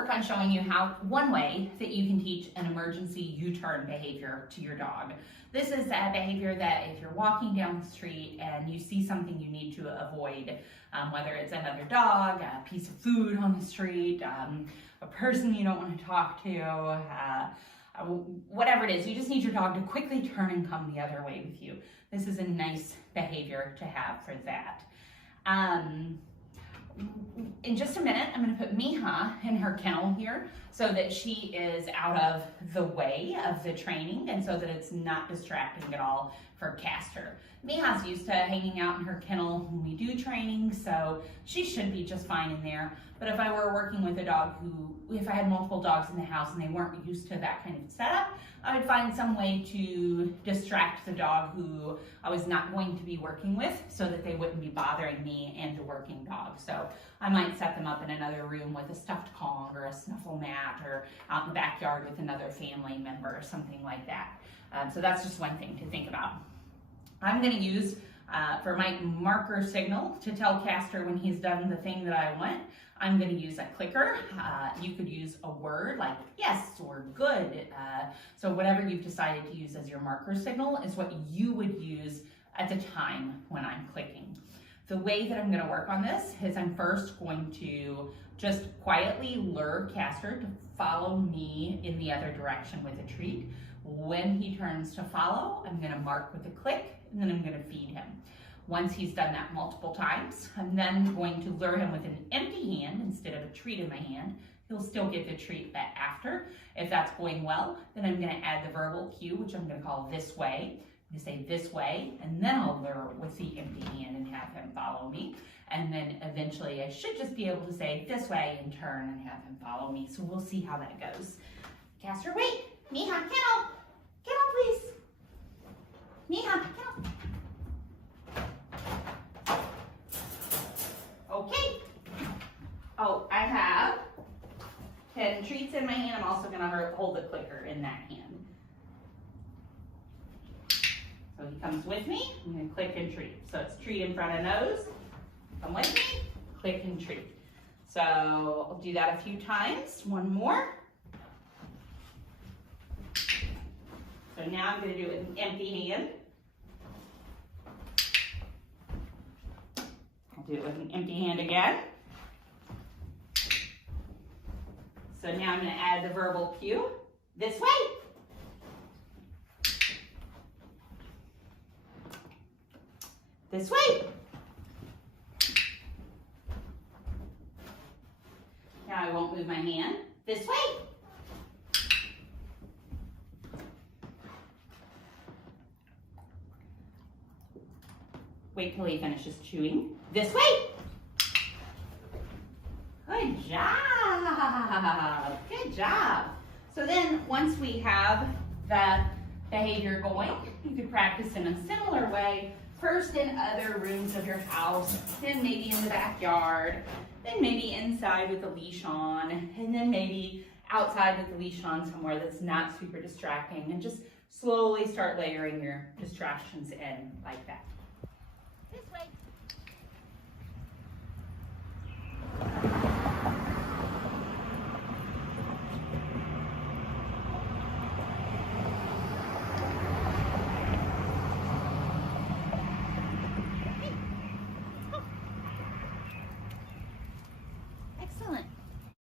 work on showing you one way that you can teach an emergency U-turn behavior to your dog. This is a behavior that if you're walking down the street and you see something you need to avoid, whether it's another dog, a piece of food on the street, a person you don't want to talk to, whatever it is, you just need your dog to quickly turn and come the other way with you. This is a nice behavior to have for that. In just a minute, I'm going to put Miha in her kennel here so that she is out of the way of the training and so that it's not distracting at all for Castor. Miha's used to hanging out in her kennel when we do training, so she should be just fine in there. But if I were working with a dog if I had multiple dogs in the house and they weren't used to that kind of setup, I would find some way to distract the dog who I was not going to be working with so that they wouldn't be bothering me and the working dog. So I might set them up in another room with a stuffed Kong or a snuffle mat or out in the backyard with another family member or something like that. So that's just one thing to think about. I'm going to use for my marker signal to tell Castor when he's done the thing that I want. I'm going to use a clicker. You could use a word like yes or good. So whatever you've decided to use as your marker signal is what you would use at the time when I'm clicking. The way that I'm going to work on this is I'm first going to just quietly lure Castor to follow me in the other direction with a treat. When he turns to follow, I'm going to mark with a click and then I'm going to feed him. Once he's done that multiple times, I'm then going to lure him with an empty hand instead of a treat in my hand. He'll still get the treat after. If that's going well, then I'm going to add the verbal cue, which I'm going to call this way. I'm going to say this way, and then I'll lure with the empty hand and have him follow me. And then eventually I should just be able to say this way and turn and have him follow me. So we'll see how that goes. Castor, wait. Miha, kennel. Kennel, please. Miha, kennel. Okay. Oh, I have 10 treats in my hand. I'm also going to hold the clicker in that hand. So he comes with me. I'm going to click and treat. So it's treat in front of nose. Come with me. Click and treat. So I'll do that a few times. One more. So now I'm going to do it with an empty hand. I'll do it with an empty hand again. So now I'm going to add the verbal cue. This way. This way. Now I won't move my hand. This way. Wait till he finishes chewing. This way. Good job. Good job. So then once we have the behavior going, you could practice in a similar way. First in other rooms of your house, then maybe in the backyard, then maybe inside with the leash on, and then maybe outside with the leash on somewhere that's not super distracting, and just slowly start layering your distractions in like that. This way.